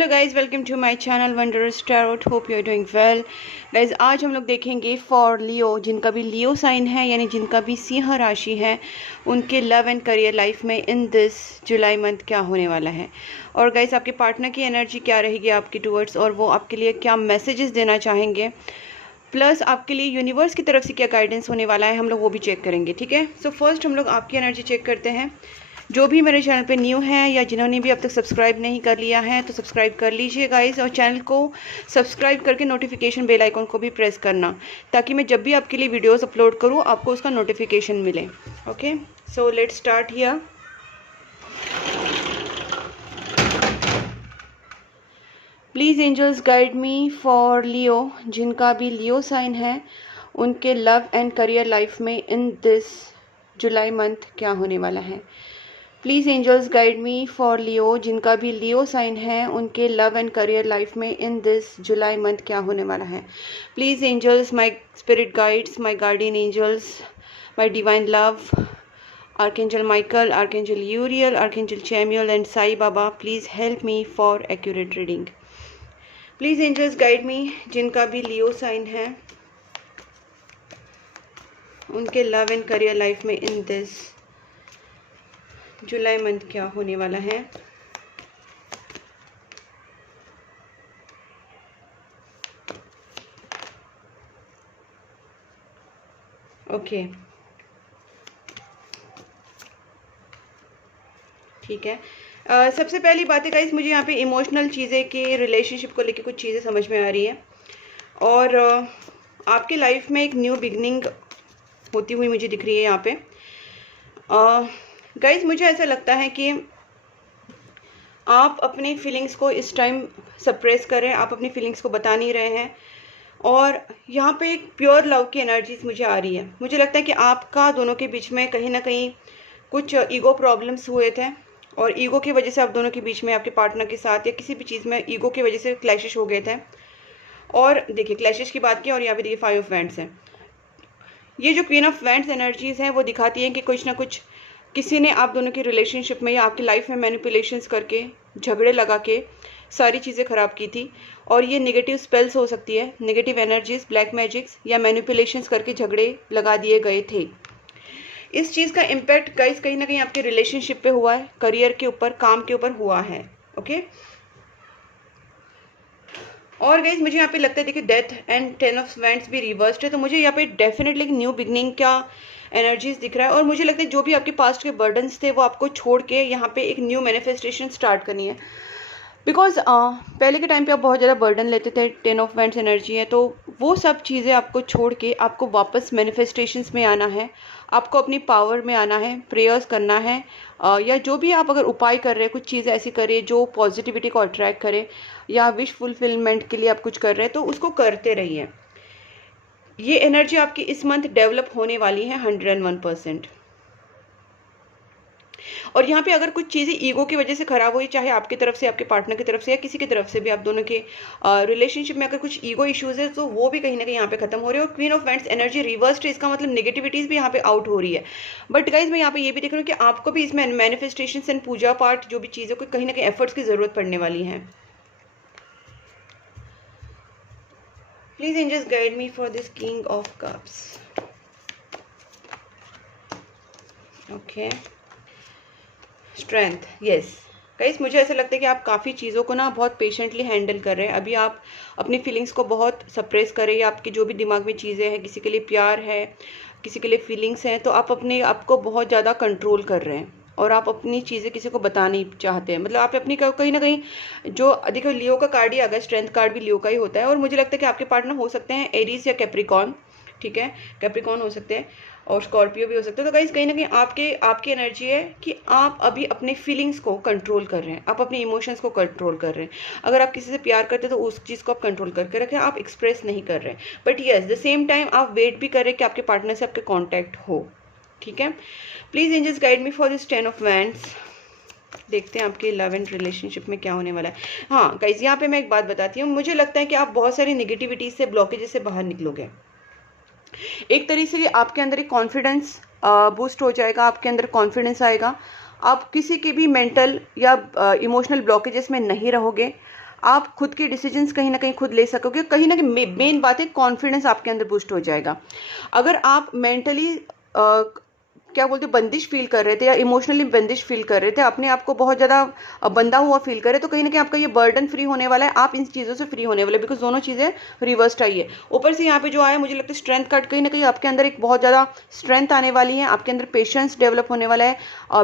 Hello guys, welcome to my channel wondrous tarot. Hope you are doing well. Guys, आज हम लोग देखेंगे for Leo, जिनका भी लियो साइन है यानी जिनका भी सिंह राशि है, उनके लव एंड करियर लाइफ में इन दिस जुलाई मंथ क्या होने वाला है। और गाइज़, आपके पार्टनर की एनर्जी क्या रहेगी आपकी टूवर्ड्स, और वो आपके लिए क्या मैसेजेस देना चाहेंगे, प्लस आपके लिए यूनिवर्स की तरफ से क्या गाइडेंस होने वाला है, हम लोग वो भी चेक करेंगे। ठीक है, सो फर्स्ट हम लोग आपकी एनर्जी चेक करते हैं। जो भी मेरे चैनल पे न्यू हैं या जिन्होंने भी अब तक सब्सक्राइब नहीं कर लिया है तो सब्सक्राइब कर लीजिए गाइस, और चैनल को सब्सक्राइब करके नोटिफिकेशन बेल आइकन को भी प्रेस करना, ताकि मैं जब भी आपके लिए वीडियोस अपलोड करूँ आपको उसका नोटिफिकेशन मिले। Okay, so let's start here. Please angels guide me for Leo, जिनका भी लियो साइन है, उनके लव एंड करियर लाइफ में इन दिस जुलाई मंथ क्या होने वाला है। Please angels guide me for Leo, जिनका भी लियो साइन है, उनके लव एंड करियर लाइफ में इन दिस जुलाई मंथ क्या होने वाला है। Please angels, my spirit guides, my guardian angels, my divine love, archangel Michael, archangel Uriel, archangel Chamuel and Sai Baba, please help me for accurate reading. Please angels guide me, जिनका भी लियो sign है, उनके love and career life में in this July month क्या होने वाला है। Okay, ठीक है। सबसे पहली बात है गाइस, मुझे यहाँ पे इमोशनल चीज़ें के रिलेशनशिप को लेके कुछ चीज़ें समझ में आ रही है, और आपकी लाइफ में एक न्यू बिगनिंग होती हुई मुझे दिख रही है यहाँ पे। गाइस, मुझे ऐसा लगता है कि आप अपनी फीलिंग्स को इस टाइम सप्रेस कर रहे हैं, आप अपनी फीलिंग्स को बता नहीं रहे हैं, और यहाँ पे एक प्योर लव की एनर्जीज मुझे आ रही है। मुझे लगता है कि आपका दोनों के बीच में कहीं ना कहीं कुछ ईगो प्रॉब्लम्स हुए थे, और ईगो की वजह से आप दोनों के बीच में, आपके पार्टनर के साथ या किसी भी चीज़ में ईगो की वजह से क्लैशेस हो गए थे। और देखिए, क्लैशेस की बात की, और यहाँ पे देखिए 5 ऑफ वैंड्स है। ये जो क्वीन ऑफ वैंड्स एनर्जीज हैं वो दिखाती हैं कि कुछ ना कुछ किसी ने आप दोनों की रिलेशनशिप में या आपकी लाइफ में मैनिपुलेशंस करके, झगड़े लगा के सारी चीज़ें ख़राब की थी। और ये नेगेटिव स्पेल्स हो सकती है, नेगेटिव एनर्जीज, ब्लैक मैजिक्स या मैनिपुलेशंस करके झगड़े लगा दिए गए थे। इस चीज़ का इम्पैक्ट गाइस कहीं ना कहीं आपके रिलेशनशिप पे हुआ है, करियर के ऊपर, काम के ऊपर हुआ है। ओके, और गाइस मुझे यहाँ पे लगता है, देखिए डेथ एंड 10 ऑफ वैंड्स भी रिवर्स्ड है, तो मुझे यहाँ पे डेफिनेटली एक न्यू बिगनिंग का एनर्जीज दिख रहा है। और मुझे लगता है जो भी आपके पास्ट के बर्डन्स थे वो आपको छोड़ के यहाँ पे एक न्यू मैनिफेस्टेशन स्टार्ट करनी है। बिकॉज पहले के टाइम पे आप बहुत ज़्यादा बर्डन लेते थे, 10 ऑफ वैंड्स एनर्जी है, तो वो सब चीज़ें आपको छोड़ के आपको वापस मैनिफेस्टेशंस में आना है, आपको अपनी पावर में आना है, प्रेयर्स करना है, या जो भी आप अगर उपाय कर रहे हैं, कुछ चीज़ें ऐसी करें जो पॉजिटिविटी को अट्रैक्ट करे, या विश फुलफिलमेंट के लिए आप कुछ कर रहे हैं तो उसको करते रहिए। ये एनर्जी आपकी इस मंथ डेवलप होने वाली है 101%। और यहाँ पे अगर कुछ चीज़ें ईगो की वजह से खराब हुई, चाहे आपकी तरफ से, आपके पार्टनर की तरफ से, या किसी की तरफ से भी, आप दोनों के रिलेशनशिप में अगर कुछ ईगो इश्यूज है तो वो भी कहीं ना कहीं यहाँ पे खत्म हो रहे हैं। और queen of wands energy reversed है, इसका मतलब नेगेटिविटीज भी यहाँ पे आउट हो रही है। बट गाइज, मैं यहाँ पे ये भी देख रही हूँ कि आपको भी इसमें मैनिफेस्टेशन एंड पूजा पाठ, जो भी चीज़ों को कहीं ना कहीं एफर्ट्स की जरूरत पड़ने वाली है। Please angels guide me for this king of cups. Okay, strength, yes guys, मुझे ऐसा लगता है कि आप काफ़ी चीज़ों को ना बहुत पेशेंटली हैंडल कर रहे हैं। अभी आप अपनी फीलिंग्स को बहुत सप्रेस कर रहे हैं, आपकी जो भी दिमाग में चीज़ें हैं, किसी के लिए प्यार है, किसी के लिए फीलिंग्स हैं, तो आप अपने आप को बहुत ज़्यादा कंट्रोल कर रहे हैं, और आप अपनी चीज़ें किसी को बता नहीं चाहते हैं। मतलब आप अपनी कहीं ना कहीं, जो देखो लियो का कार्ड ही आ गया, स्ट्रेंथ कार्ड भी लियो का ही होता है। और मुझे लगता है कि आपके पार्टनर हो सकते हैं एरीज या कैप्रिकॉर्न, ठीक है, कैप्रिकॉर्न हो सकते हैं, और स्कॉर्पियो भी हो सकते हैं। तो गाइस, कहीं ना कहीं आपकी एनर्जी है कि आप अभी अपने फीलिंग्स को कंट्रोल कर रहे हैं, आप अपने इमोशंस को कंट्रोल कर रहे हैं। अगर आप किसी से प्यार करते हैं तो उस चीज़ को आप कंट्रोल करके रखें, आप एक्सप्रेस नहीं कर रहे हैं, but yes the same time आप वेट भी कर रहे हैं कि आपके पार्टनर से आपके कॉन्टैक्ट हो। ठीक है, please angels guide me for this 10 of wands. देखते हैं आपके लव एंड रिलेशनशिप में क्या होने वाला है। हाँ गाइस, यहाँ पे मैं एक बात बताती हूँ, मुझे लगता है कि आप बहुत सारी निगेटिविटी से, ब्लॉकेजेस से बाहर निकलोगे। एक तरीके से आपके अंदर एक कॉन्फिडेंस बूस्ट हो जाएगा, आपके अंदर कॉन्फिडेंस आएगा, आप किसी के भी मेंटल या इमोशनल ब्लॉकेजेस में नहीं रहोगे, आप खुद के डिसीजंस कहीं ना कहीं खुद ले सकोगे। कहीं ना कहीं मेन बात है कॉन्फिडेंस आपके अंदर बूस्ट हो जाएगा। अगर आप मेंटली क्या बोलते बंदिश फील कर रहे थे या इमोशनली बंदिश फील कर रहे थे, अपने आप को बहुत ज़्यादा बंधा हुआ फील कर रहे, तो कहीं ना कहीं आपका ये बर्डन फ्री होने वाला है, आप इन चीज़ों से फ्री होने वाले, बिकॉज दोनों चीज़ें रिवर्स्ड आई है। ऊपर से यहाँ पे जो आया मुझे लगता है स्ट्रेंथ कार्ड, कहीं ना कहीं आपके अंदर एक बहुत ज़्यादा स्ट्रेंथ आने वाली है, आपके अंदर पेशेंस डेवलप होने वाला है,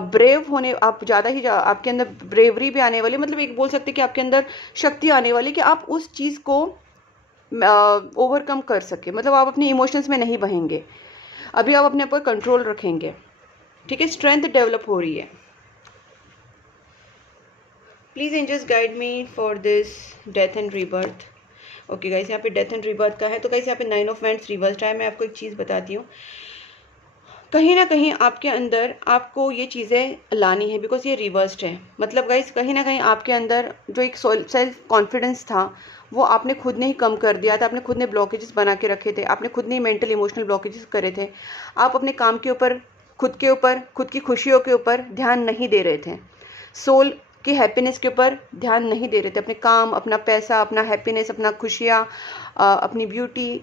ब्रेव होने आप ज़्यादा ही आपके अंदर ब्रेवरी भी आने वाली है। मतलब एक बोल सकते हैं कि आपके अंदर शक्ति आने वाली कि आप उस चीज़ को ओवरकम कर सके। मतलब आप अपने इमोशंस में नहीं बहेंगे, अभी आप अपने ऊपर कंट्रोल रखेंगे। ठीक है, स्ट्रेंथ डेवलप हो रही है। Please angels guide me for this death and rebirth. Okay guys, यहाँ पे डेथ एंड रीबर्थ का है, तो गाइस यहाँ पे 9 ऑफ वांड्स रिवर्स्ड है। मैं आपको एक चीज़ बताती हूँ, कहीं ना कहीं आपके अंदर आपको ये चीज़ें लानी है, बिकॉज ये रिवर्स्ड है। मतलब गाइस कहीं ना कहीं आपके अंदर जो एक सेल्फ कॉन्फिडेंस था वो आपने खुद ने ही कम कर दिया था, आपने खुद ने ब्लॉकेजेस बना के रखे थे, आपने खुद ने मेंटल इमोशनल ब्लॉकेजेस करे थे। आप अपने काम के ऊपर, खुद के ऊपर, खुद की खुशियों के ऊपर ध्यान नहीं दे रहे थे, सोल की हैप्पीनेस के ऊपर ध्यान नहीं दे रहे थे। अपने काम, अपना पैसा, अपना हैप्पीनेस, अपना खुशियाँ, अपनी ब्यूटी,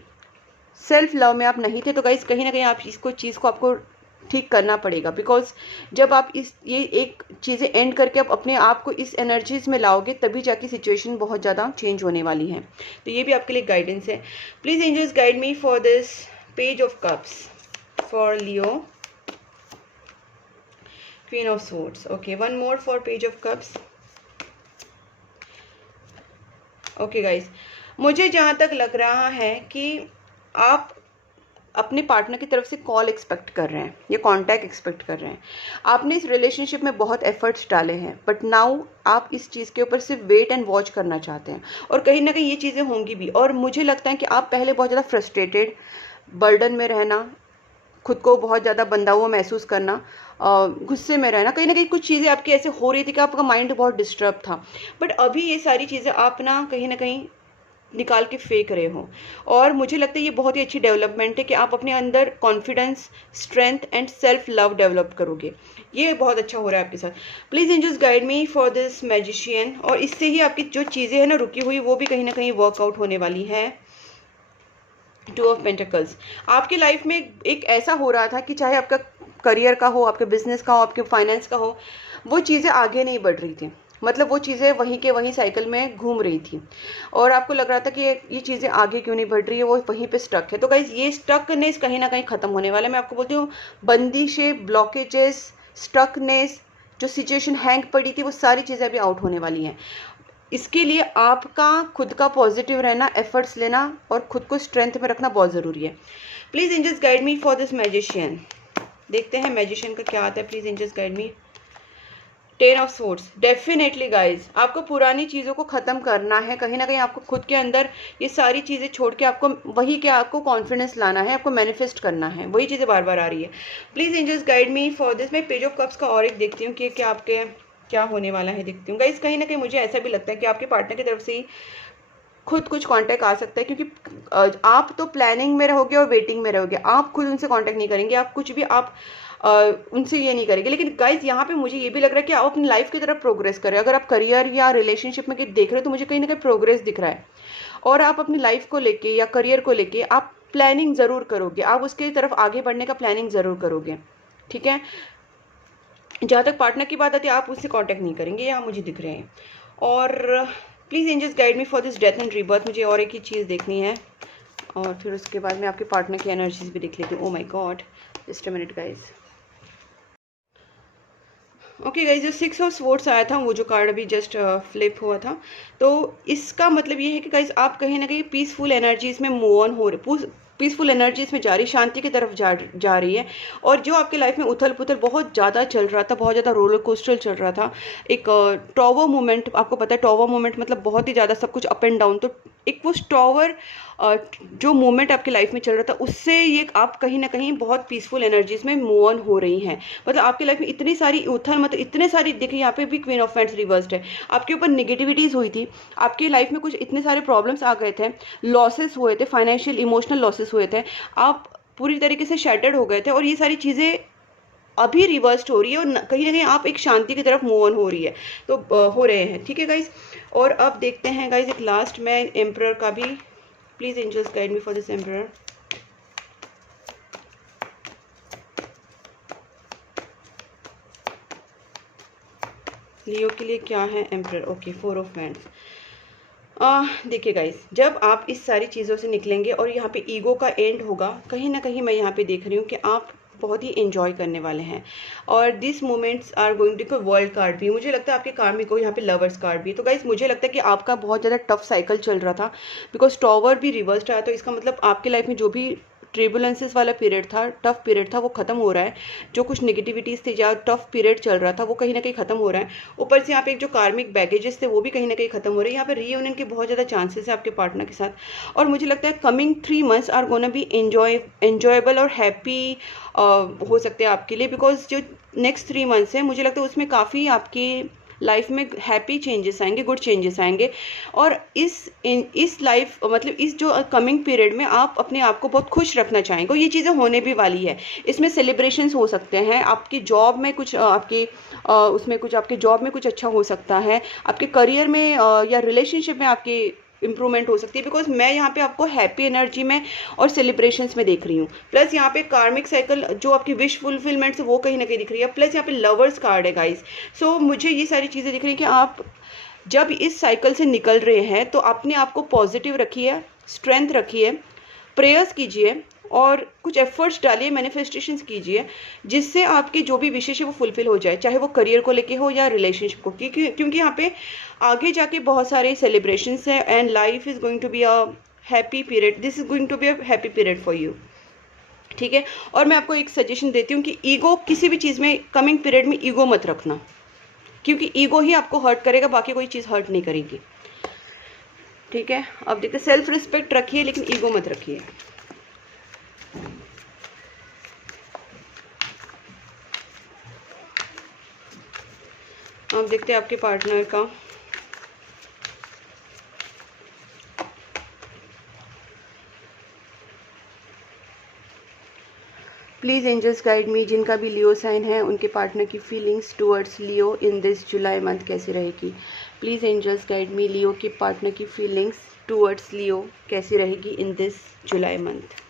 सेल्फ लव में आप नहीं थे। तो गाइस कहीं ना कहीं आप इसको चीज़ को आपको ठीक करना पड़ेगा, बिकॉज जब आप ये एक चीज़ें एंड करके आप अपने आप को इस एनर्जीज में लाओगे तभी जाके सिचुएशन बहुत ज़्यादा चेंज होने वाली है। तो ये भी आपके लिए गाइडेंस है। Please angels guide me for this page of cups for Leo, queen of swords. Okay, one more for page of cups. Okay guys, मुझे जहाँ तक लग रहा है कि आप अपने पार्टनर की तरफ से कॉल एक्सपेक्ट कर रहे हैं या कांटेक्ट एक्सपेक्ट कर रहे हैं। आपने इस रिलेशनशिप में बहुत एफर्ट्स डाले हैं, बट नाउ आप इस चीज़ के ऊपर सिर्फ वेट एंड वॉच करना चाहते हैं, और कहीं ना कहीं ये चीज़ें होंगी भी। और मुझे लगता है कि आप पहले बहुत ज़्यादा फ्रस्ट्रेटेड, बर्डन में रहना, खुद को बहुत ज़्यादा बंधा हुआ महसूस करना, गुस्से में रहना, कहीं ना कहीं कुछ चीज़ें आपकी ऐसे हो रही थी कि आपका माइंड बहुत डिस्टर्ब था। बट अभी ये सारी चीज़ें आप ना कहीं निकाल के फेंक रहे हो, और मुझे लगता है ये बहुत ही अच्छी डेवलपमेंट है कि आप अपने अंदर confidence, strength and self love develop करोगे। ये बहुत अच्छा हो रहा है आपके साथ। Please angels guide me for this magician, और इससे ही आपकी जो चीज़ें हैं ना रुकी हुई, वो भी कहीं ना कहीं वर्कआउट होने वाली है। 2 ऑफ पेंटिकल्स, आपकी लाइफ में एक ऐसा हो रहा था कि चाहे आपका करियर का हो, आपके बिजनेस का हो, आपके फाइनेंस का हो, वो चीज़ें आगे नहीं बढ़ रही थी। मतलब वो चीज़ें वहीं के वहीं साइकिल में घूम रही थी, और आपको लग रहा था कि ये चीज़ें आगे क्यों नहीं बढ़ रही है, वो वहीं पे स्टक है। तो गाइस ये स्टकनेस कहीं ना कहीं ख़त्म होने वाला है। मैं आपको बोलती हूँ, बंदिशें, ब्लॉकेजेस, स्टकनेस, जो सिचुएशन हैंग पड़ी थी, वो सारी चीज़ें अभी आउट होने वाली हैं। इसके लिए आपका खुद का पॉजिटिव रहना, एफर्ट्स लेना और खुद को स्ट्रेंथ में रखना बहुत ज़रूरी है। Please angels guide me for this magician. देखते हैं मैजिशियन का क्या आता है। Please angels guide me. 10 of swords, definitely guys आपको पुरानी चीज़ों को ख़त्म करना है। कहीं ना कहीं आपको खुद के अंदर ये सारी चीज़ें छोड़ के आपको वही क्या, आपको कॉन्फिडेंस लाना है, आपको मैनिफेस्ट करना है। वही चीज़ें बार बार आ रही है। Please angels guide me for this. मैं पेज ऑफ कप्स का और एक देखती हूँ कि क्या आपके क्या होने वाला है, देखती हूँ गाइज। कहीं ना कहीं मुझे ऐसा भी लगता है कि आपके पार्टनर की तरफ से ही खुद कुछ कांटेक्ट आ सकता है, क्योंकि आप तो प्लानिंग में रहोगे और वेटिंग में रहोगे, आप खुद उनसे कांटेक्ट नहीं करेंगे, आप कुछ भी आप उनसे ये नहीं करेंगे। लेकिन गाइज यहाँ पे मुझे ये भी लग रहा है कि आप अपनी लाइफ की तरफ प्रोग्रेस करें। अगर आप करियर या रिलेशनशिप में देख रहे हो तो मुझे कहीं ना कहीं प्रोग्रेस दिख रहा है, और आप अपनी लाइफ को लेके या करियर को लेके आप प्लानिंग ज़रूर करोगे, आप उसकी तरफ आगे बढ़ने का प्लानिंग ज़रूर करोगे। ठीक है, जहाँ तक पार्टनर की बात आती है आप उससे कांटेक्ट नहीं करेंगे, यहाँ मुझे दिख रहे हैं। और please angels guide me for this death and rebirth. मुझे और एक ही चीज़ देखनी है, और फिर उसके बाद मैं आपके पार्टनर की एनर्जीज भी देख लेती हूँ। Oh my God, just a minute guys. Okay guys, जो 6 ऑफ स्वॉर्ड्स आया था, वो जो कार्ड अभी जस्ट फ्लिप हुआ था, तो इसका मतलब ये है कि गाइज आप कहीं ना कहीं पीसफुल एनर्जीज में मूव ऑन हो रहे, पीसफुल एनर्जीज में जा रही, शांति की तरफ जा रही है। और जो आपके लाइफ में उथल पुथल बहुत ज़्यादा चल रहा था, बहुत ज़्यादा रोलर कोस्टर चल रहा था, एक टॉवर मोमेंट, आपको पता है टॉवर मोमेंट मतलब बहुत ही ज़्यादा सब कुछ अप एंड डाउन, तो एक वो टॉवर जो मोमेंट आपकी लाइफ में चल रहा था, उससे ये आप कहीं ना कहीं बहुत पीसफुल एनर्जीज में मूव ऑन हो रही हैं। मतलब आपकी लाइफ में इतनी सारी उथल, मतलब इतने सारी, देखिए यहाँ पे भी क्वीन ऑफ वांड्स रिवर्स्ड है, आपके ऊपर नेगेटिविटीज़ हुई थी, आपकी लाइफ में कुछ इतने सारे प्रॉब्लम्स आ गए थे, लॉसेस हुए थे, फाइनेंशियल इमोशनल लॉसेस हुए थे, आप पूरी तरीके से शैटर्ड हो गए थे, और ये सारी चीज़ें अभी रिवर्स्ड हो रही है, और कहीं ना कहीं आप एक शांति की तरफ मूव ऑन हो रही है, तो हो रहे हैं। ठीक है गाइस, और अब देखते हैं गाइज एक लास्ट में एम्परर का भी। Please angels guide me for this emperor. Leo के लिए क्या है एम्परर? Okay, 4 of wands. देखिए गाइज, जब आप इस सारी चीज़ों से निकलेंगे और यहाँ पे ईगो का एंड होगा, कहीं ना कहीं मैं यहाँ पे देख रही हूँ कि आप बहुत ही एंजॉय करने वाले हैं। और this moments are going to, world card भी मुझे लगता है आपके कार्मिक को, यहाँ पे लवर्स कार्ड भी। तो गाइज मुझे लगता है कि आपका बहुत ज़्यादा टफ साइकिल चल रहा था, बिकॉज टॉवर भी रिवर्स्ड आया। तो इसका मतलब आपके लाइफ में जो भी ट्रिबुलेंसेस वाला पीरियड था, टफ पीरियड था, वो खत्म हो रहा है। जो कुछ नेगेटिविटीज़ थी या टफ पीरियड चल रहा था, वो कहीं ना कहीं खत्म हो रहा है। ऊपर से यहाँ पे एक जो कार्मिक बैगेजेस थे, वो भी कहीं ना कहीं खत्म हो रहे हैं। यहाँ पे रीयूनियन के बहुत ज़्यादा चांसेस है आपके पार्टनर के साथ। और मुझे लगता है coming 3 months are gonna be enjoyable और हैप्पी हो सकते हैं आपके लिए, बिकॉज जो नेक्स्ट 3 मंथ्स है, मुझे लगता है उसमें काफ़ी आपकी लाइफ में हैप्पी चेंजेस आएंगे, गुड चेंजेस आएंगे। और इस लाइफ मतलब इस जो कमिंग पीरियड में आप अपने आप को बहुत खुश रखना चाहेंगे। ये चीज़ें होने भी वाली है। इसमें सेलिब्रेशंस हो सकते हैं, आपकी जॉब में कुछ उसमें कुछ आपके जॉब में कुछ अच्छा हो सकता है, आपके करियर में या रिलेशनशिप में आपकी इंप्रूवमेंट हो सकती है। बिकॉज मैं यहाँ पे आपको हैप्पी एनर्जी में और सेलिब्रेशंस में देख रही हूँ। प्लस यहाँ पे कार्मिक साइकिल जो आपकी विश फुलफिलमेंट है, वो कहीं ना कहीं दिख रही है। प्लस यहाँ पे लवर्स कार्ड है गाइस। सो मुझे ये सारी चीज़ें दिख रही हैं कि आप जब इस साइकिल से निकल रहे हैं, तो अपने आप को पॉजिटिव रखिए, स्ट्रेंथ रखिए, प्रेयर्स कीजिए और कुछ एफर्ट्स डालिए, मैनिफेस्टेशंस कीजिए, जिससे आपकी जो भी विशेष है वो फुलफिल हो जाए, चाहे वो करियर को लेके हो या रिलेशनशिप को। क्योंकि यहाँ पे आगे जाके बहुत सारे सेलिब्रेशंस हैं and life is going to be a happy period. This is going to be a happy period for you, ठीक है। और मैं आपको एक सजेशन देती हूँ कि ईगो किसी भी चीज़ में कमिंग पीरियड में ईगो मत रखना, क्योंकि ईगो ही आपको हर्ट करेगा, बाकी कोई चीज़ हर्ट नहीं करेगी, ठीक है। अब देखते, सेल्फ रिस्पेक्ट रखिए लेकिन ईगो मत रखिए। अब देखते हैं आपके पार्टनर का। प्लीज़ एंजल्स गाइड मी, जिनका भी लियो साइन है उनके पार्टनर की feelings towards Leo in this July month कैसी रहेगी। Please angels guide me, Leo के पार्टनर की फीलिंग्स टुवर्ड्स लियो कैसी रहेगी इन दिस जुलाई मंथ।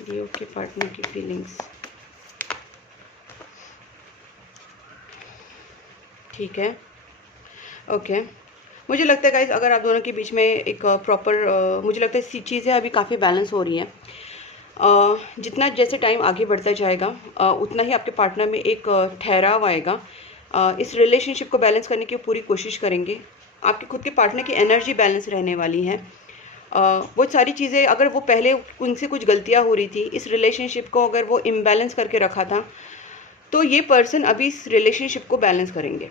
लियो के पार्टनर की फीलिंग्स, ठीक है, ओके। मुझे लगता है गाइस, अगर आप दोनों के बीच में एक प्रॉपर मुझे लगता है चीज़ें अभी काफ़ी बैलेंस हो रही हैं। जितना जैसे टाइम आगे बढ़ता जाएगा उतना ही आपके पार्टनर में एक ठहराव आएगा। इस रिलेशनशिप को बैलेंस करने की पूरी कोशिश करेंगे। आपके खुद के पार्टनर की एनर्जी बैलेंस रहने वाली है। वो सारी चीज़ें, अगर वो पहले उनसे कुछ गलतियाँ हो रही थी, इस रिलेशनशिप को अगर वो इम्बैलेंस करके रखा था, तो ये पर्सन अभी इस रिलेशनशिप को बैलेंस करेंगे,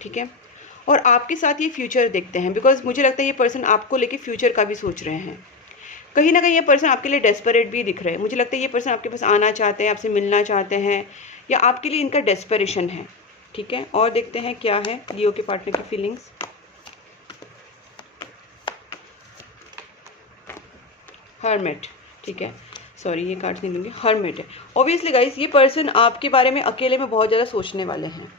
ठीक है। और आपके साथ ये फ्यूचर देखते हैं, बिकॉज मुझे लगता है ये पर्सन आपको लेके फ्यूचर का भी सोच रहे हैं। कहीं ना कहीं ये पर्सन आपके लिए डेस्परेट भी दिख रहे हैं। मुझे लगता है ये पर्सन आपके पास आना चाहते हैं, आपसे मिलना चाहते हैं, या आपके लिए इनका डेस्परेशन है, ठीक है। और देखते हैं क्या है लियो के पार्टनर की फीलिंग्स। हर्मिट, ठीक है, सॉरी ये कार्ड्स नहीं दूंगी, हर्मिट है। ऑब्वियसली गाइस, ये पर्सन आपके बारे में अकेले में बहुत ज़्यादा सोचने वाले हैं।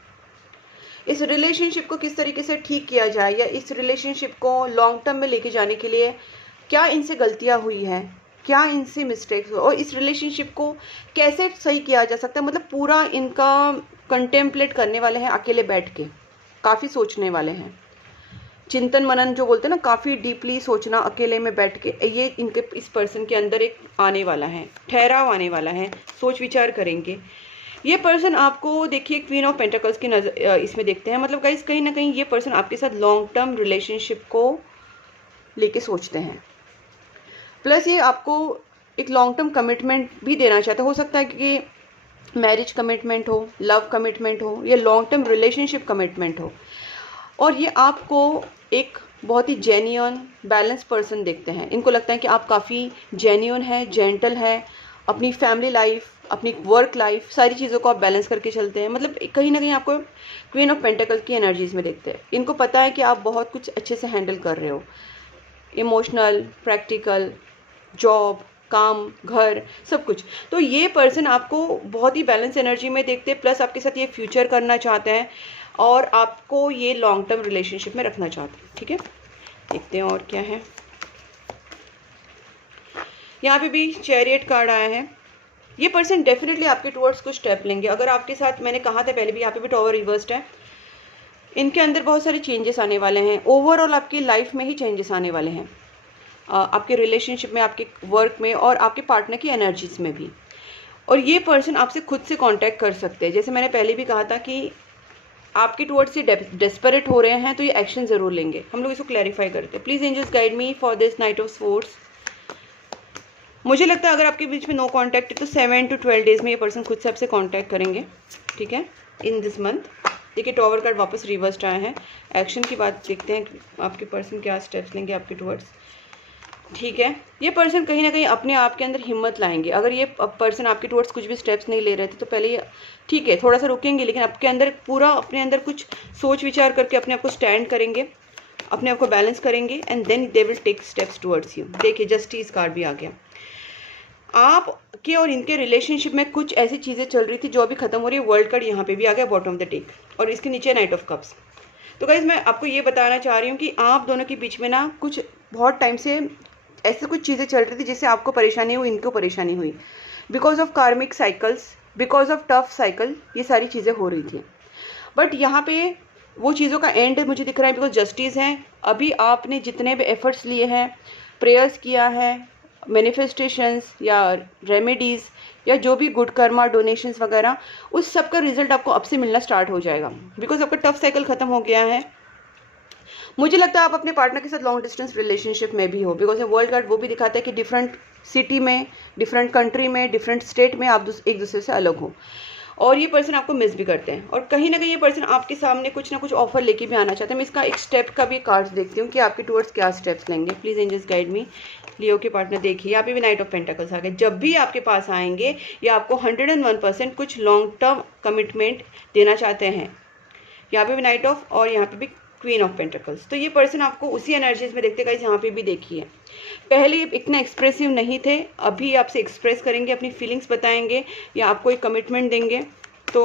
इस रिलेशनशिप को किस तरीके से ठीक किया जाए, या इस रिलेशनशिप को लॉन्ग टर्म में लेके जाने के लिए क्या इनसे गलतियां हुई हैं, क्या इनसे मिस्टेक्स हुए, और इस रिलेशनशिप को कैसे सही किया जा सकता है, मतलब पूरा इनका कंटेम्पलेट करने वाले हैं अकेले बैठ के, काफ़ी सोचने वाले हैं। चिंतन मनन जो बोलते हैं ना, काफ़ी डीपली सोचना अकेले में बैठ के, ये इनके इस पर्सन के अंदर एक आने वाला है, ठहराव आने वाला है, सोच विचार करेंगे। ये पर्सन आपको देखिए क्वीन ऑफ पेंटिकल्स की नज़र इसमें देखते हैं। मतलब गाइस, कहीं ना कहीं ये पर्सन आपके साथ लॉन्ग टर्म रिलेशनशिप को लेके सोचते हैं। प्लस ये आपको एक लॉन्ग टर्म कमिटमेंट भी देना चाहता है। हो सकता है कि मैरिज कमिटमेंट हो, लव कमिटमेंट हो, या लॉन्ग टर्म रिलेशनशिप कमिटमेंट हो। और ये आपको एक बहुत ही जेन्युइन बैलेंस पर्सन देखते हैं। इनको लगता है कि आप काफ़ी जेन्युइन है, जेंटल है, अपनी फैमिली लाइफ, अपनी वर्क लाइफ, सारी चीज़ों को आप बैलेंस करके चलते हैं। मतलब कहीं ना कहीं आपको क्वीन ऑफ पेंटिकल की एनर्जीज में देखते हैं। इनको पता है कि आप बहुत कुछ अच्छे से हैंडल कर रहे हो, इमोशनल, प्रैक्टिकल, जॉब, काम, घर, सब कुछ। तो ये पर्सन आपको बहुत ही बैलेंस एनर्जी में देखते हैं, प्लस आपके साथ ये फ्यूचर करना चाहते हैं और आपको ये लॉन्ग टर्म रिलेशनशिप में रखना चाहते हैं। ठीक है, देखते हैं और क्या है। यहाँ पे भी चैरियट कार्ड आया है। ये पर्सन डेफिनेटली आपके टुवर्ड्स कुछ स्टेप लेंगे। अगर आपके साथ, मैंने कहा था पहले भी, यहाँ पे भी टॉवर रिवर्स्ड है। इनके अंदर बहुत सारे चेंजेस आने वाले हैं। ओवरऑल आपकी लाइफ में ही चेंजेस आने वाले हैं, आपके रिलेशनशिप में, आपके वर्क में और आपके पार्टनर की एनर्जीज में भी। और ये पर्सन आपसे खुद से कांटेक्ट कर सकते हैं। जैसे मैंने पहले भी कहा था कि आपके टुवर्ड्स से डेस्परेट हो रहे हैं तो ये एक्शन ज़रूर लेंगे। हम लोग इसको क्लैरिफाई करते हैं। Please angels guide me for this knight of swords. मुझे लगता है अगर आपके बीच में नो कांटेक्ट है तो 7 to 12 डेज में ये पर्सन खुद से आपसे कांटेक्ट करेंगे। ठीक है, इन दिस मंथ। देखिए टॉवर कार्ड वापस रिवर्स्ड आया है। एक्शन की बात देखते हैं, आपके पर्सन क्या स्टेप्स लेंगे आपके टुवर्ड्स। ठीक है, ये पर्सन कहीं ना कहीं अपने आप के अंदर हिम्मत लाएंगे। अगर ये पर्सन आपके टुवर्ड्स कुछ भी स्टेप्स नहीं ले रहे थे तो पहले ये ठीक है थोड़ा सा रुकेंगे, लेकिन आपके अंदर पूरा अपने अंदर कुछ सोच विचार करके अपने आप को स्टैंड करेंगे, अपने आप को बैलेंस करेंगे and then they will take steps towards you. देखिए जस्टिस कार्ड भी आ गया। आपके और इनके रिलेशनशिप में कुछ ऐसी चीज़ें चल रही थी जो अभी खत्म हो रही है। वर्ल्ड कार्ड यहाँ पे भी आ गया बॉटम ऑफ द डेक और इसके नीचे नाइट ऑफ कप्स। तो गाइज मैं आपको ये बताना चाह रही हूँ कि आप दोनों के बीच में ना कुछ बहुत टाइम से ऐसे कुछ चीज़ें चल रही थी जिससे आपको परेशानी हुई, इनको परेशानी हुई, बिकॉज ऑफ कार्मिक cycles, because of tough cycle, ये सारी चीज़ें हो रही थी। बट यहाँ पे वो चीज़ों का एंड मुझे दिख रहा है, बिकॉज जस्टिस है। अभी आपने जितने भी एफर्ट्स लिए हैं, प्रेयर्स किया है, मैनिफेस्टेशंस या रेमेडीज़ या जो भी गुड कर्मा, डोनेशंस वगैरह, उस सब का रिजल्ट आपको अब से मिलना स्टार्ट हो जाएगा, बिकॉज आपका टफ साइकिल ख़त्म हो गया है। मुझे लगता है आप अपने पार्टनर के साथ लॉन्ग डिस्टेंस रिलेशनशिप में भी हो, बिकॉज वर्ल्ड कार्ड वो भी दिखाता है कि डिफरेंट सिटी में, डिफरेंट कंट्री में, डिफरेंट स्टेट में आप एक दूसरे से अलग हो और ये पर्सन आपको मिस भी करते हैं। और कहीं ना कहीं ये पर्सन आपके सामने कुछ ना कुछ ऑफर लेके भी आना चाहते हैं। मैं इसका एक स्टेप का भी कार्ड्स देखती हूँ कि आपके टुवर्ड्स क्या स्टेप्स लेंगे। Please angels guide me. Leo के पार्टनर देखिए, यहाँ पे भी नाइट ऑफ पेंटाकल्स आ गए। जब भी आपके पास आएंगे ये आपको 101% कुछ लॉन्ग टर्म कमिटमेंट देना चाहते हैं। यहाँ पे भी नाइट ऑफ और यहाँ पे भी क्वीन ऑफ पेंटाकल्स। तो ये पर्सन आपको उसी एनर्जीज में देखते गाइस। यहाँ पे भी देखिए, पहले इतने एक्सप्रेसिव नहीं थे, अभी आपसे एक्सप्रेस करेंगे, अपनी फीलिंग्स बताएंगे या आपको एक कमिटमेंट देंगे। तो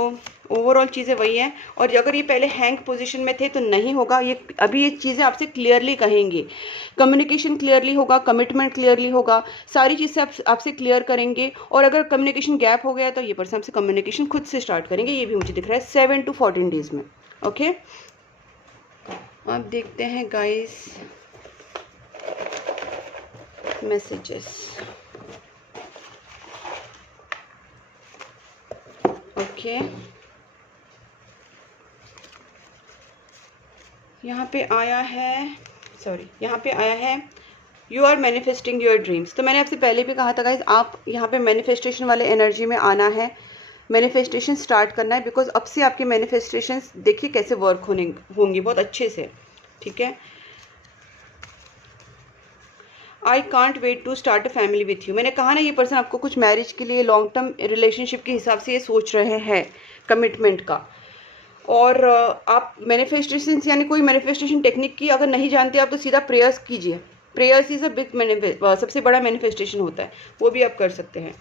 ओवरऑल चीज़ें वही हैं। और अगर ये पहले हैंग पोजीशन में थे तो नहीं होगा, ये अभी ये चीज़ें आपसे क्लियरली कहेंगे, कम्युनिकेशन क्लियरली होगा, कमिटमेंट क्लियरली होगा, सारी चीज़ें आपसे क्लियर करेंगे। और अगर कम्युनिकेशन गैप हो गया तो ये पर्सन आपसे कम्युनिकेशन खुद से स्टार्ट करेंगे। ये भी मुझे दिख रहा है 7 to 14 डेज में। ओके, आप देखते हैं गाइस मैसेजेस। ओके, यहाँ पे आया है, यहाँ पे आया है you are manifesting your dreams. तो मैंने आपसे पहले भी कहा था गाइज, आप यहाँ पे मैनिफेस्टेशन वाले एनर्जी में आना है, मैनिफेस्टेशन स्टार्ट करना है, बिकॉज अब से आपके मैनिफेस्टेशंस देखिए कैसे वर्क होंगी बहुत अच्छे से। ठीक है, I can't wait to start a family with you. मैंने कहा ना ये पर्सन आपको कुछ मैरिज के लिए लॉन्ग टर्म रिलेशनशिप के हिसाब से ये सोच रहे हैं कमिटमेंट का। और आप मैनिफेस्टेशन यानी कोई मैनिफेस्टेशन टेक्निक की अगर नहीं जानते आप तो सीधा प्रेयर्स कीजिए। प्रेयर्स इज अ बिग सबसे बड़ा मैनिफेस्टेशन होता है, वो भी आप कर सकते हैं।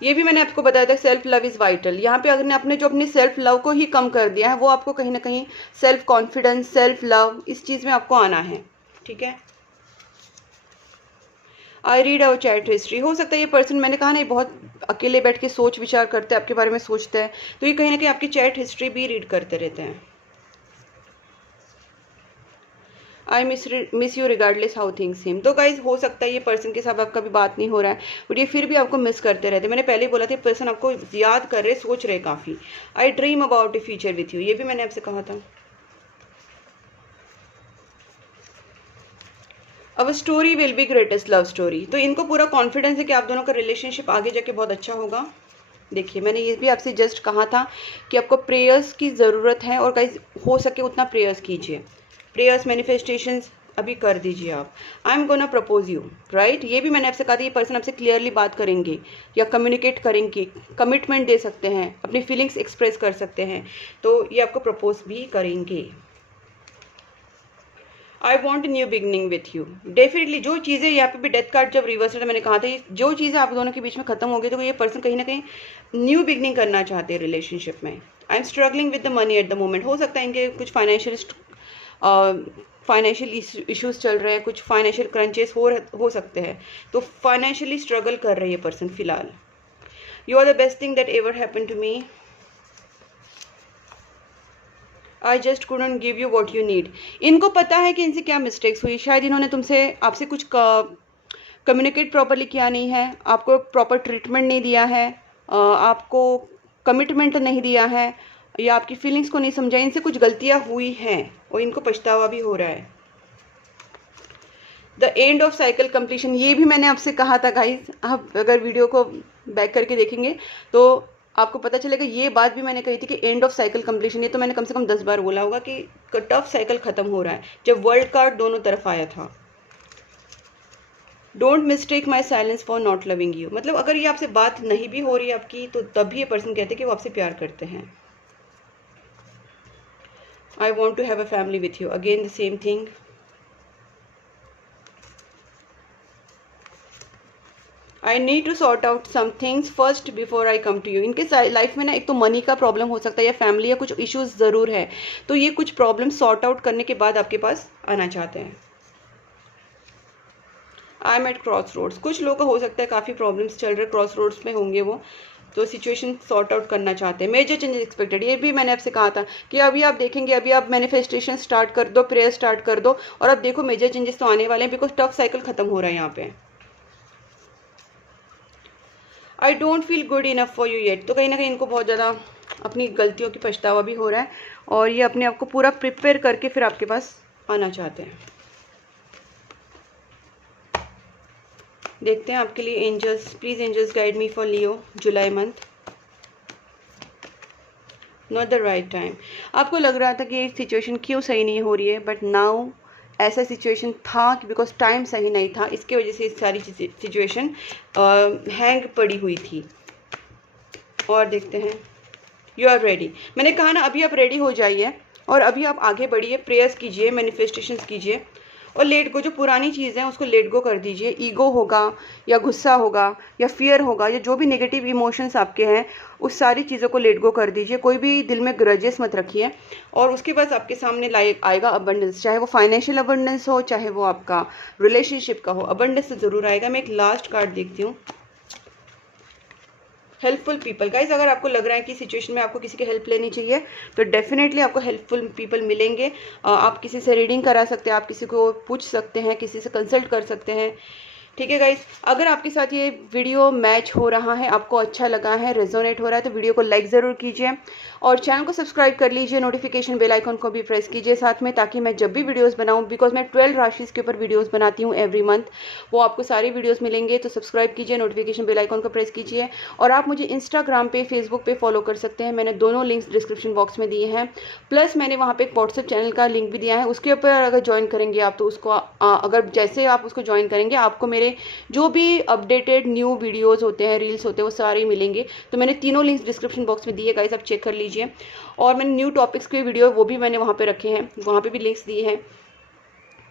ये भी मैंने आपको बताया था सेल्फ लव इज़ वाइटल। यहाँ पे अगर आपने जो अपने सेल्फ लव को ही कम कर दिया है वो आपको कहीं ना कहीं सेल्फ कॉन्फिडेंस, सेल्फ लव, इस चीज़ में आपको आना है। ठीक है, I read our chat history. हो सकता है ये पर्सन, मैंने कहा ना ये बहुत अकेले बैठ के सोच विचार करते हैं, आपके बारे में सोचते हैं, तो ये कहीं ना कहीं आपकी चैट हिस्ट्री भी रीड करते रहते हैं। I miss you regardless how things सीम। तो गाइज हो सकता है ये पर्सन के साथ आपका भी बात नहीं हो रहा है बट ये फिर भी आपको मिस करते रहते हैं। मैंने पहले बोला था पर्सन आपको याद कर रहे, सोच रहे काफ़ी। आई dream about A future with you, ये भी मैंने आपसे कहा था। अब story will be greatest love story. तो इनको पूरा कॉन्फिडेंस है कि आप दोनों का रिलेशनशिप आगे जाके बहुत अच्छा होगा। देखिए मैंने ये भी आपसे जस्ट कहा था कि आपको प्रेयर्स की ज़रूरत है और गाइस हो सके उतना प्रेयर्स कीजिए, प्रेयर्स मैनिफेस्टेशंस अभी कर दीजिए आप। I am gonna propose you, right. ये भी मैंने आपसे कहा था ये पर्सन आपसे क्लियरली बात करेंगे या कम्युनिकेट करेंगे, कमिटमेंट दे सकते हैं, अपनी फीलिंग्स एक्सप्रेस कर सकते हैं, तो ये आपको प्रपोज भी करेंगे। I want new beginning with you. Definitely जो चीज़ें यहाँ पे भी डेथ कार्ड जब रिवर्स होता, मैंने कहा था जो चीज़ें आप दोनों के बीच में खत्म हो गई, तो ये पर्सन कहीं ना कहीं न्यू बिगनिंग करना चाहते हैं रिलेशनशिप में। I am struggling with the money at the moment. हो सकता है इनके कुछ फाइनेंशियल इश्यूज चल रहे हैं, कुछ फाइनेंशियल क्रंचेस हो सकते हैं, तो फाइनेंशियली स्ट्रगल कर रही है पर्सन फिलहाल। You are the best thing that ever happen to me. I just couldn't give you what you need. इनको पता है कि इनसे क्या मिस्टेक्स हुई, शायद इन्होंने तुमसे आपसे कुछ कम्युनिकेट प्रॉपरली किया नहीं है, आपको प्रॉपर ट्रीटमेंट नहीं दिया है, आपको कमिटमेंट नहीं दिया है, या आपकी फीलिंग्स को नहीं समझा। इनसे कुछ गलतियां हुई हैं और इनको पछतावा भी हो रहा है। The end of cycle completion, ये भी मैंने आपसे कहा था गाइस। आप अगर वीडियो को बैक करके देखेंगे तो आपको पता चलेगा, ये बात भी मैंने कही थी कि एंड ऑफ साइकिल कंप्लीशन। ये तो मैंने कम से कम 10 बार बोला होगा कि टफ साइकिल खत्म हो रहा है, जब वर्ल्ड कार्ड दोनों तरफ आया था। Don't mistake my silence for not loving you, मतलब अगर ये आपसे बात नहीं भी हो रही है आपकी, तो तब भी ये पर्सन कहते हैं कि वो आपसे प्यार करते हैं। I want to have a family with you, again the same thing. I need to sort out some things first before I come to you. इनके लाइफ में ना एक तो मनी का प्रॉब्लम हो सकता है, या फैमिली या कुछ इश्यूज ज़रूर है, तो ये कुछ प्रॉब्लम सॉर्ट आउट करने के बाद आपके पास आना चाहते हैं। I am at cross roads, कुछ लोगों का हो सकता है काफ़ी प्रॉब्लम्स चल रहे, क्रॉस रोड्स में होंगे वो, तो सिचुएशन सॉर्ट आउट करना चाहते हैं। मेजर चेंजेस एक्सपेक्टेड, ये भी मैंने आपसे कहा था कि अभी आप देखेंगे, अभी आप मैनिफेस्टेशन स्टार्ट कर दो, प्रेयर स्टार्ट कर दो, और अब देखो मेजर चेंजेस तो आने वाले हैं, बिकॉज टफ साइकिल खत्म हो रहा है यहाँ पे। I don't feel good enough for you yet, तो कहीं ना कहीं इनको बहुत ज़्यादा अपनी गलतियों की पछतावा भी हो रहा है, और ये अपने आप को पूरा प्रिपेयर करके फिर आपके पास आना चाहते हैं। देखते हैं आपके लिए angels, please angels guide me for Leo July month. Not the right time, आपको लग रहा था कि ये सिचुएशन क्यों सही नहीं हो रही है, बट नाउ ऐसा सिचुएशन था कि बिकॉज टाइम सही नहीं था, इसके वजह से सारी सिचुएशन हैंग पड़ी हुई थी। और देखते हैं, यू आर रेडी। मैंने कहा ना, अभी आप रेडी हो जाइए और अभी आप आगे बढ़िए, प्रेयर्स कीजिए, मैनिफेस्टेशंस कीजिए, और लेट गो, जो पुरानी चीज़ें हैं उसको लेट गो कर दीजिए। ईगो होगा या गुस्सा होगा या फियर होगा या जो भी नेगेटिव इमोशंस आपके हैं, उस सारी चीज़ों को लेट गो कर दीजिए। कोई भी दिल में ग्रजेस मत रखिए, और उसके बाद आपके सामने आएगा अबंडेंस, चाहे वो फाइनेंशियल अबंडेंस हो, चाहे वो आपका रिलेशनशिप का हो, अबंडेंस तो ज़रूर आएगा। मैं एक लास्ट कार्ड देखती हूँ, हेल्पफुल पीपल। गाइज, अगर आपको लग रहा है कि सिचुएशन में आपको किसी की हेल्प लेनी चाहिए, तो डेफिनेटली आपको हेल्पफुल पीपल मिलेंगे। आप किसी से रीडिंग करा सकते हैं, आप किसी को पूछ सकते हैं, किसी से कंसल्ट कर सकते हैं। ठीक है गाइज, अगर आपके साथ ये वीडियो मैच हो रहा है, आपको अच्छा लगा है, रेजोनेट हो रहा है, तो वीडियो को लाइक ज़रूर कीजिए और चैनल को सब्सक्राइब कर लीजिए, नोटिफिकेशन बेल आइकन को भी प्रेस कीजिए साथ में, ताकि मैं जब भी वीडियोस बनाऊं, बिकॉज मैं 12 राशिज के ऊपर वीडियोस बनाती हूं एवरी मंथ, वो आपको सारे वीडियोस मिलेंगे। तो सब्सक्राइब कीजिए, नोटिफिकेशन बेल आइकन को प्रेस कीजिए, और आप मुझे इंस्टाग्राम पे, फेसबुक पे फॉलो कर सकते हैं। मैंने दोनों लिंक्स डिस्क्रिप्शन बॉक्स में दिए हैं, प्लस मैंने वहाँ पर एक व्हाट्सएप चैनल का लिंक भी दिया है। उसके ऊपर अगर ज्वाइन करेंगे आप, तो उसको अगर जैसे आप उसको ज्वाइन करेंगे, आपको मेरे जो भी अपडेटेड न्यू वीडियोस होते हैं, रील्स होते हैं, वो सारे मिलेंगे। तो मैंने तीनों लिंक्स डिस्क्रिप्शन बॉक्स में दिए गाइस, आप चेक कर लीजिए। और मैंने न्यू टॉपिक्स के वीडियो वो भी मैंने वहाँ पे रखे हैं, वहाँ पे भी लिंक्स दिए हैं।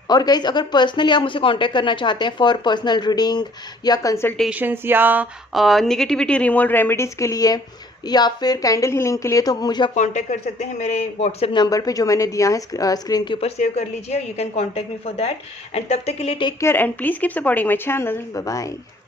और गाइज, अगर पर्सनली आप मुझसे कांटेक्ट करना चाहते हैं फॉर पर्सनल रीडिंग या कंसल्टेशंस या निगेटिविटी रिमूवल रेमेडीज़ के लिए या फिर कैंडल हीलिंग के लिए, तो मुझे आप कांटेक्ट कर सकते हैं मेरे व्हाट्सएप नंबर पे जो मैंने दिया है, स्क्रीन के ऊपर सेव कर लीजिए। You can contact me for that. And तब तक के लिए take care and please keep supporting my channel. Bye bye.